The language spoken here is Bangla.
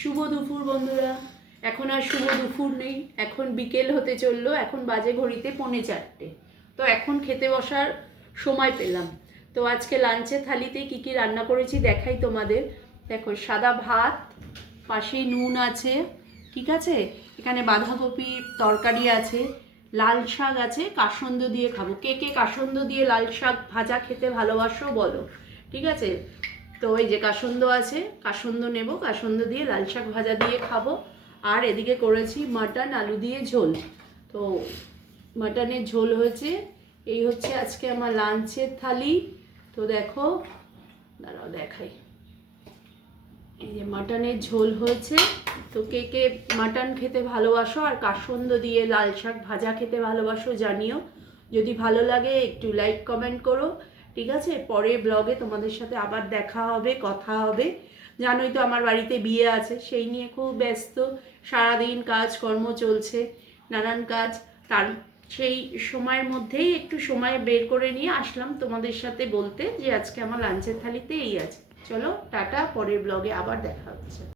শুভ দুপুর বন্ধুরা। এখন আর শুভ দুপুর নেই, এখন বিকেল হতে চললো। এখন বাজে ঘড়িতে 3:45। তো এখন খেতে বসার সময় পেলাম। তো আজকে লাঞ্চের থালিতে কি কি রান্না করেছি দেখাই তোমাদের। দেখো, সাদা ভাত, পাশেই নুন আছে, ঠিক আছে, এখানে বাঁধাকপির তরকারি আছে, লাল শাক আছে, কাসন্দ দিয়ে খাবো। কে কে কাসন্দ দিয়ে লাল শাক ভাজা খেতে ভালোবাসো বলো, ঠিক আছে। তো এই যে কাসন্দ আছে, কাসন্দ নেব, কাসন্দ দিয়ে লাল শাক ভাজা দিয়ে খাবো। আর এদিকে করেছি মাটন আলু দিয়ে ঝোল। তো মাটনের ঝোল হয়েছে। এই হচ্ছে আজকে আমার লাঞ্চের থালি। তো দেখো, দাঁড়াও দেখাই। এই যে মাটনের ঝোল হয়েছে। তো কে কে মাটন খেতে ভালোবাসো আর কাসন্দ দিয়ে লাল শাক ভাজা খেতে ভালোবাসো জানিও। যদি ভালো লাগে একটু লাইক কমেন্ট করো, ঠিক আছে। পরের ব্লগে তোমাদের সাথে আবার দেখা হবে, কথা হবে। জানোই তো আমার বাড়িতে বিয়ে আছে, সেই নিয়ে খুব ব্যস্ত। সারাদিন কাজকর্ম চলছে, নানান কাজ। তার সেই সময়ের মধ্যেই একটু সময় বের করে নিয়ে আসলাম তোমাদের সাথে বলতে যে আজকে আমার লাঞ্চের থালিতে এই আছে। চলো টাটা, পরের ব্লগে আবার দেখা হচ্ছে।